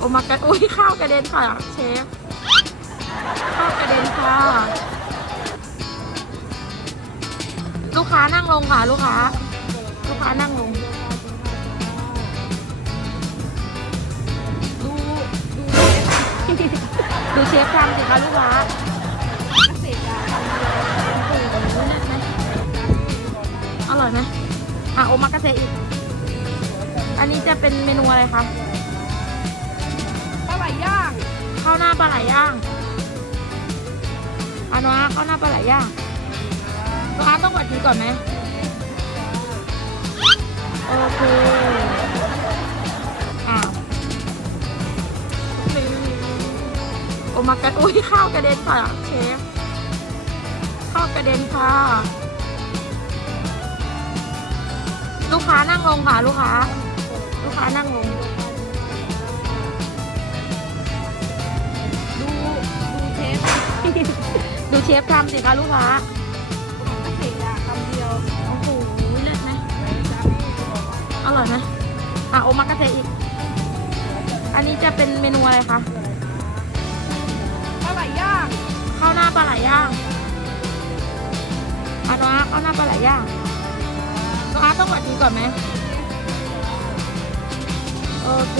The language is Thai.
โอมากระอุ้ยข้าวกระเด็นค่ะเชฟ ข้าวกระเด็นค่ะ ลูกค้านั่งลงค่ะลูกค้า ลูกค้านั่งลง ดู ดูดูเชฟทำสิคะลูกค้าเสร็จอะโอ้โหแน่นไหมอร่อยไหมอะโอมากาเซอีก อันนี้จะเป็นเมนูอะไรคะ ปลาไหลย่างอันนี้ข้าวหน้าปลาไหลย่างลูกค้าต้องกดทีก่อนไหมโอเคอ้าวโอมากาอุ้ยข้าวกระเด็นค่ะเชฟข้าวกระเด็นค่ะ ลูกค้านั่งลงค่ะลูกค้า ลูกค้านั่งลง เชฟทำสิคะลูกค้าเสร็จอะคำเดียวโอ้โหเลิศไหมอร่อยไหมอะโอมากาเซอีก อันนี้จะเป็นเมนูอะไรคะปลาไหลย่างข้าวหน้าปลาไหลย่างอันนี้ข้าวหน้าปลาไหลย่างลูกค้าต้องกดทีก่อนไหมโอเค